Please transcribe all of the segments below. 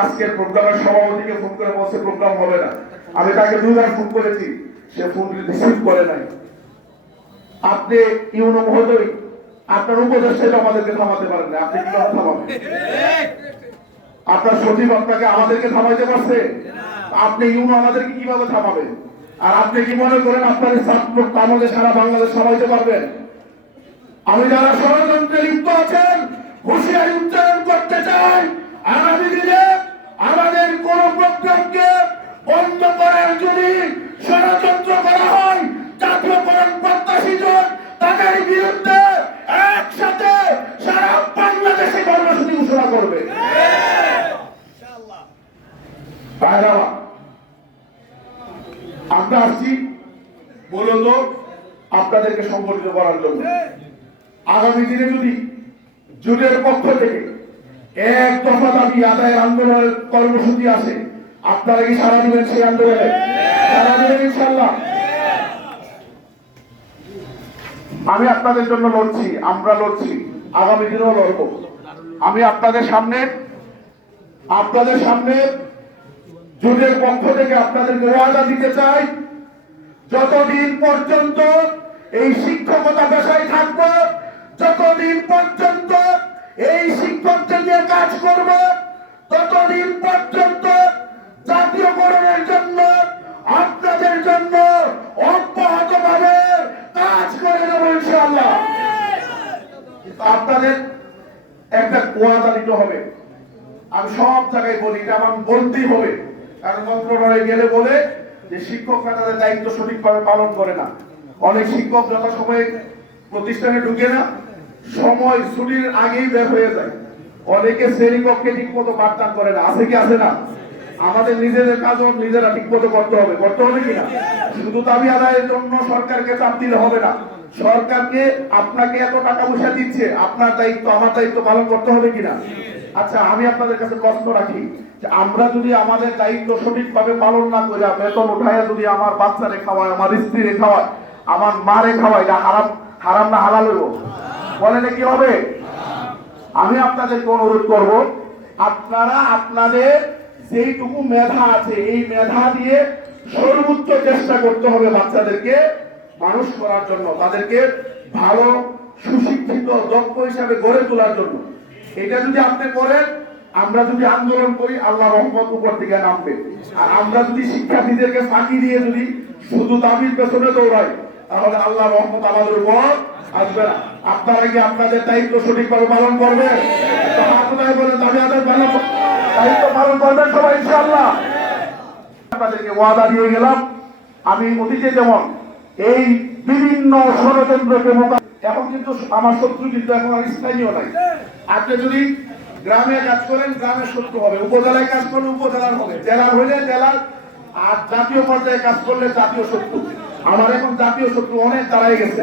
আজকের প্রোগ্রামের সভাপতিকে ফোন করে বলছে প্রোগ্রাম হবে না। আমি তাকে দুইবার ফোন করেছি, সে ফোন রিসিভ করে নাই। আপনি ইউনো মহোদয়, আপনার উপদেষ্টা আমাদেরকে থামাতে পারেন না, আপনি কিভাবে থামাবেন? আপনার সচিব আপনাকে আমাদেরকে থামাইতে পারছে? আপনি ইউনো আমাদেরকে কিভাবে থামাবেন? আর আপনি কি মনে করেন আপনার ছাত্র আমাদের সারা বাংলাদেশ থামাইতে পারবেন? আমি যারা ষড়যন্ত্রে লিপ্ত আছেন হুঁশিয়ারি উচ্চারণ করতে চাই, আগামী দিনে আমাদের কোন প্রোগ্রামকে বন্ধ করার যদি ষড়যন্ত্র করা হয়, জাতীয়করণ প্রত্যাশিত তাদের বিরুদ্ধে একসাথে সারা বাংলাদেশে কর্মসূচি ঘোষণা করবে। আমরা আসছি মূলত আপনাদেরকে সংগঠিত করার জন্য। আগামী দিনে যদি জোটের পক্ষ থেকে এক দফা দাবি আদায়ের আন্দোলনের কর্মসূচি আসে, আপনারা কি সারা দিবেন সেই আন্দোলনে? সারা দিবেন ইনশাআল্লাহ। আমি আপনাদের জন্য লড়ছি, আমরা লড়ছি, আগামী দিনেও লড়ব। আমি আপনাদের সামনে জোটের পক্ষ থেকে আপনাদেরকে ওয়াদা দিতে চাই, যতদিন পর্যন্ত এই শিক্ষকতা পেশায় থাকবো, যতদিন পর্যন্ত এই শিক্ষকদের নিয়ে কাজ করব, ততদিন পর্যন্ত জাতীয়করণের জন্য আপনাদের জন্য অব্যাহতভাবে কাজ করে দেব ইনশাআল্লাহ। আপনাদের একটা ওয়াদা দিতে হবে। আমি সব জায়গায় বলি, এটা আমার বলতেই হবে, কারণ মন্ত্রণালয়ে গেলে বলে যে শিক্ষকরা তাদের দায়িত্ব সঠিকভাবে পালন করে না। অনেক শিক্ষক যথাসময়ে প্রতিষ্ঠানে ঢুকে না, সময় ছুটির আগেই বের হয়ে যায়। অনেকে শ্রেণীকক্ষে ঠিক মতো পাঠদান করে না, আছে কি আছে না? আমাদের নিজেদের কাজও নিজেরা ঠিক মতো করতে হবে কিনা? শুধু দাবি আদায়ের জন্য সরকারকে চাপ দিলে হবে না। সরকারকে আপনাকে এত টাকা পয়সা দিচ্ছে, আপনার দায়িত্ব আমার দায়িত্ব পালন করতে হবে কিনা? আচ্ছা, আমি আপনাদের কাছে প্রশ্ন রাখি যে আমরা যদি আমাদের দায়িত্ব সঠিকভাবে পালন না করে বেতন উঠায় যদি আমার বাচ্চারে খাওয়ায়, আমার স্ত্রীরে খাওয়ায়, আমার মারে খাওয়ায়, এটা হারাম না হালাল হইব? বলেন কি হবে? আমি আপনাদেরকে অনুরোধ করব, আপনারা আপনাদের যেইটুকু মেধা আছে এই মেধা দিয়ে সর্বোচ্চ চেষ্টা করতে হবে বাচ্চাদেরকে মানুষ করার জন্য, তাদেরকে ভালো সুশিক্ষিত দক্ষ হিসাবে গড়ে তোলার জন্য। এটা যদি আপনি করেন, আমরা যদি আন্দোলন করি, আল্লাহ রহমত উপর থেকে নামবে। আর আমরা যদি শিক্ষার্থীদেরকে ফাঁকি দিয়ে যদি শুধু দাবির পেছনে দৌড়াই, তাহলে আল্লাহ রহমত আমাদের উপর আসবে না। আপনারা কি আপনাদের দায়িত্ব সঠিকভাবে পালন করবেন? বলেন দাবি আদায় দায়িত্ব পালন করবেন সবাই ইনশাআল্লাহ। আপনাদেরকে ওয়াদা দিয়ে গেলাম, আমি অতীতে যেমন এই বিভিন্ন ষড়যন্ত্রকে এখন কিন্তু আমার শত্রু কিন্তু এখন আর স্থানীয় নাই। আপনি যদি গ্রামে কাজ করেন গ্রামের শত্রু হবে, উপজেলায় কাজ করলে উপজেলার হবে, জেলার হইলে জেলার, আর জাতীয় পর্যায়ে কাজ করলে জাতীয় শত্রু। আমার এখন জাতীয় শত্রু অনেক দাঁড়ায় গেছে।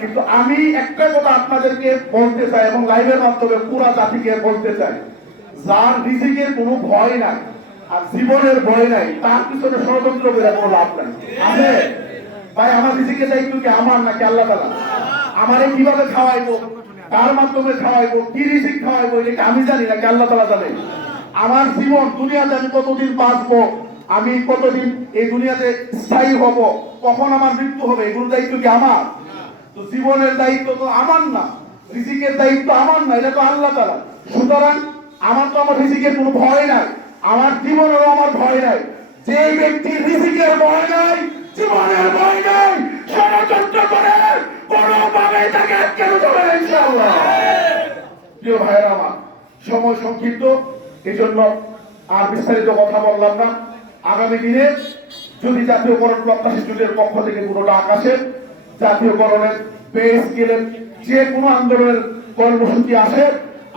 কিন্তু আমি একটা কথা আপনাদেরকে বলতে চাই এবং লাইভের মাধ্যমে পুরা জাতিকে বলতে চাই, যার রিজিকের কোনো ভয় নাই আর জীবনের ভয় নাই, তার পিছনে ষড়যন্ত্র করে কোনো লাভ নাই। আছে ভাই, আমার রিজিকের দায়িত্ব কি আমার নাকি আল্লাহ তাআলা? আমারে কিভাবে খাওয়াইবো, কার মাধ্যমে খাওয়াইবো, কি রিজিক খাওয়াইবো, এটা আমি জানি নাকি আল্লাহ তাআলা জানে? আমার জীবন দুনিয়াতে আমি কতদিন বাঁচবো, আমি কতদিন এই দুনিয়াতে স্থায়ী হব, কখন আমার মৃত্যু হবে, এগুলো দায়িত্ব কি আমার? তো জীবনের দায়িত্ব তো আমার না, রিজিকের দায়িত্ব আমার না, এটা তো আল্লাহ তাআলা। সুতরাং আমার তো আমার রিজিকের কোনো ভয় নাই, আমার জীবনেরও আমার ভয় নাই। যে ব্যক্তির রিজিকের ভয় নাই, জীবনের ভয় নাই, ষড়যন্ত্র করে কোনোভাবে তাকে আটকে দিতে পারে ইনশাআল্লাহ। প্রিয় ভাইরা আমার, সময় সংক্ষিপ্ত, এই জন্য আর বিস্তারিত কথা বললাম না। আগামী দিনে যদি জাতীয়করণ প্রত্যাশী জোটের পক্ষ থেকে কোনো ডাক আসে, জাতীয়করণের পে স্কেলের যে কোনো আন্দোলনের কর্মসূচি আসে,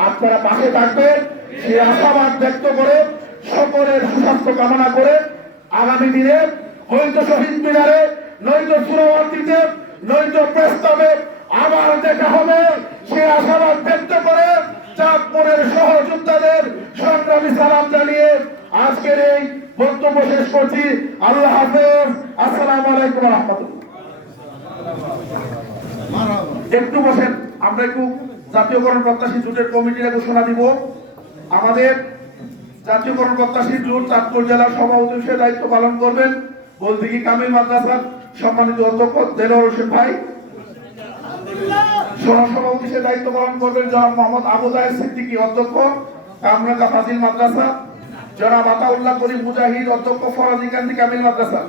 আপনারা পাশে থাকবেন সেই আশাবাদ ব্যক্ত করে, সকলের সুস্বাস্থ্য কামনা করে আগামী দিনে হয়তো শহীদ মিনারে, নয়তো সুরাবর্তীতে, নয়তো প্রস্তাবে আবার দেখা হবে সেই আশাবাদ ব্যক্ত করে চাঁদপুরের সহযোদ্ধাদের সংগ্রামী সালাম জানিয়ে আজকের এই বক্তব্য শেষ করছি। আল্লাহ হাফেজ, আসসালামু আলাইকুম ওয়া রাহমাতুল্লাহ। একটু বসেন, আমরা একটু জাতীয়করণ প্রত্যাশী জোটের কমিটির ঘোষণা দিব। আমাদের জাতীয়করণ প্রত্যাশী জোট চাঁদপুর জেলার সভাপতি হিসেবে দায়িত্ব পালন করবেন বলদিঘি কামিল মাদ্রাসার সম্মানিত অধ্যক্ষ দেলোয়ার হোসেন ভাই। সহসভাপতি হিসেবে দায়িত্ব পালন করবেন জনাব মোহাম্মদ আবু জাহেদ সিদ্দিকী, অধ্যক্ষ কামরাঙ্গা ফাজিল মাদ্রাসা। জনাব আতাউল্লাহ করিম মুজাহিদ, অধ্যক্ষ ফরাজি কান্দি কামিল মাদ্রাসা।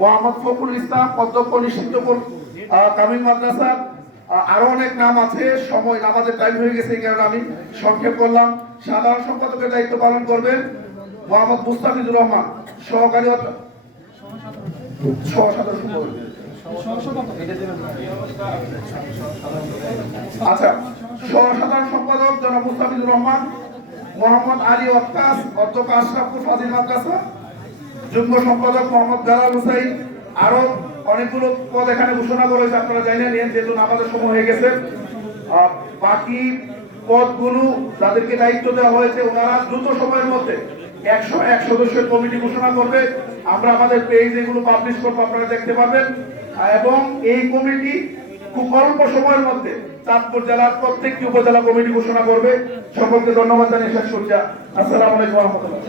মোহাম্মদ ফখরুল ইসলাম, অধ্যক্ষ নিশ্চিন্তপুর কামিল মাদ্রাসা। আরো অনেক নাম আছে, সময় আমাদের টাইম হয়ে গেছে, এই কারণে আমি সংক্ষেপ করলাম। সাধারণ সম্পাদকের দায়িত্ব পালন করবেন মোহাম্মদ মুস্তাফিজুর রহমান, সহকারী আচ্ছা সহসাধারণ সম্পাদক জনাব মুস্তাফিজুর রহমান। মোহাম্মদ আলী ওয়াক্কাস, অধ্যক্ষ আশরাফুল ফাজিল মাদ্রাসা। যুগ্ম সম্পাদক মোহাম্মদ গালাল হুসাইন। আরো অনেকগুলো পদ এখানে ঘোষণা করা হয়েছে, আপনারা জানেন, যেহেতু আমাদের সময় হয়ে গেছে। বাকি পদগুলো যাদেরকে দায়িত্ব দেওয়া হয়েছে ওনারা দ্রুত সময়ের মধ্যে 101 সদস্যের কমিটি ঘোষণা করবে। আমরা আমাদের পেজ এগুলো পাবলিশ করবো, আপনারা দেখতে পাবেন। এবং এই কমিটি খুব অল্প সময়ের মধ্যে চাঁদপুর জেলার প্রত্যেকটি উপজেলা কমিটি ঘোষণা করবে। সকলকে ধন্যবাদ জানিয়ে শেষ করছি। আসসালামু আলাইকুম ওয়া রাহমাতুল্লাহ।